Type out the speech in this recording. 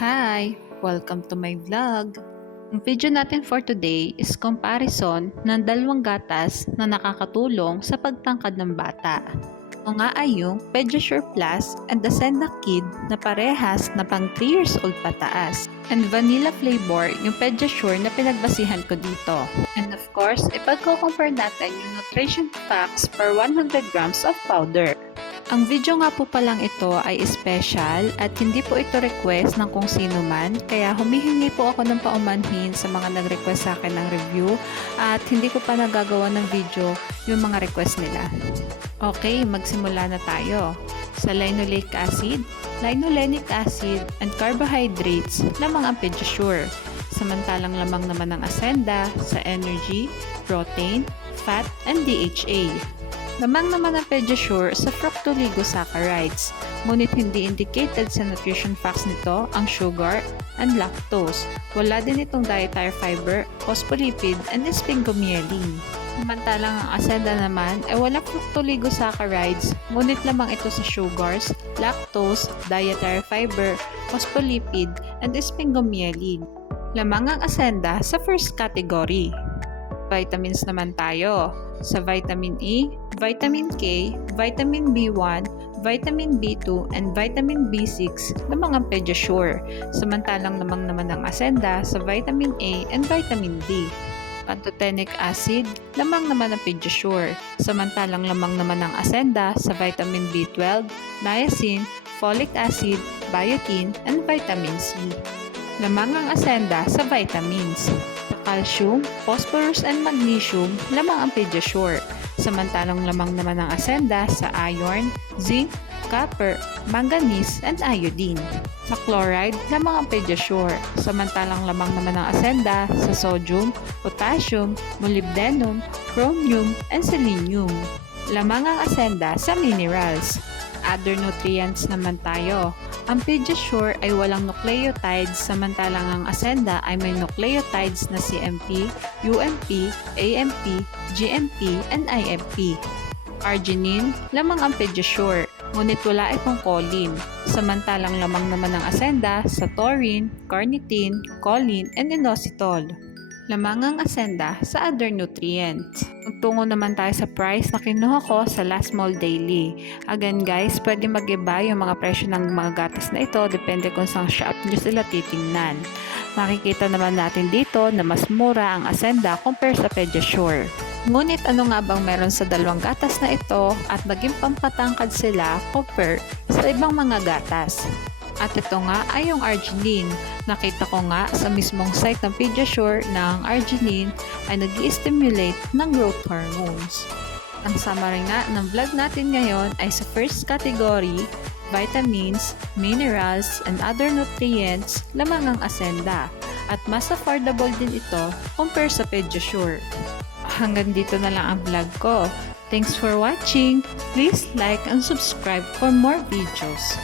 Hi! Welcome to my vlog. Ang video natin for today is comparison ng dalawang gatas na nakakatulong sa pagtangkad ng bata. Ito nga ay yung Pediasure Plus and the Sendak Kid na parehas na pang 3 years old pataas. And vanilla flavor yung Pediasure na pinagbasihan ko dito. And of course, ipagko-compare natin yung nutrition facts per 100 grams of powder. Ang video nga po palang ito ay special at hindi po ito request ng kung sino man, kaya humihingi po ako ng paumanhin sa mga nag-request sa akin ng review at hindi ko pa nagagawa ng video yung mga request nila. Okay, magsimula na tayo. Sa linoleic acid, linolenic acid, and carbohydrates, lamang ang Pediasure. Samantalang lamang naman ang Ascenda sa energy, protein, fat, and DHA. Lamang naman ang Pediasure sa fructooligosaccharides, ngunit hindi indicated sa nutrition facts nito ang sugar and lactose. Wala din itong dietary fiber, phospholipid, and sphingomyelin. Samantalang ang Ascenda naman ay walang fructooligosaccharides, ngunit lamang ito sa sugars, lactose, dietary fiber, phospholipid, and sphingomyelin. Lamang ang Ascenda sa first category. Vitamins naman tayo. Sa vitamin E, vitamin K, vitamin B1, vitamin B2, and vitamin B6 lamang ang Pediasure. Samantalang lamang naman ang Ascenda sa vitamin A and vitamin D. Pantothenic acid, lamang naman ang Pediasure. Samantalang lamang naman ang Ascenda sa vitamin B12, niacin, folic acid, biotin, and vitamin C. Lamang ang Ascenda sa vitamins. Sa calcium, phosphorus, and magnesium, lamang ang Pediasure. Samantalang lamang naman ang Ascenda sa iron, zinc, copper, manganese, and iodine. Sa chloride, lamang ang Pediasure. Samantalang lamang naman ang Ascenda sa sodium, potassium, molybdenum, chromium, and selenium. Lamang ang Ascenda sa minerals. Other nutrients naman tayo. Ang Pediasure ay walang nucleotides, samantalang ang Ascenda ay may nucleotides na CMP, UMP, AMP, GMP, and IMP. Arginine, lamang ang Pediasure, ngunit wala itong choline. Samantalang lamang naman ang Ascenda sa taurine, carnitine, choline, and inositol. Lamang ang Ascenda sa other nutrients. Magtungo naman tayo sa price na kinuha ko sa Last Mall Daily. Again guys, pwede mag-iba yung mga presyo ng mga gatas na ito depende kung saan shop nyo sila titingnan. Makikita naman natin dito na mas mura ang Ascenda compare sa Pediasure. Ngunit ano nga bang meron sa dalawang gatas na ito at naging pampatangkad sila compare sa ibang mga gatas? At ito nga ay yung arginine. Nakita ko nga sa mismong site ng Pediasure na ang arginine ay nag-i-stimulate ng growth hormones. Ang summary nga ng vlog natin ngayon ay sa first category, vitamins, minerals, and other nutrients, lamang ang Ascenda. At mas affordable din ito compare sa Pediasure. Hanggang dito na lang ang vlog ko. Thanks for watching. Please like and subscribe for more videos.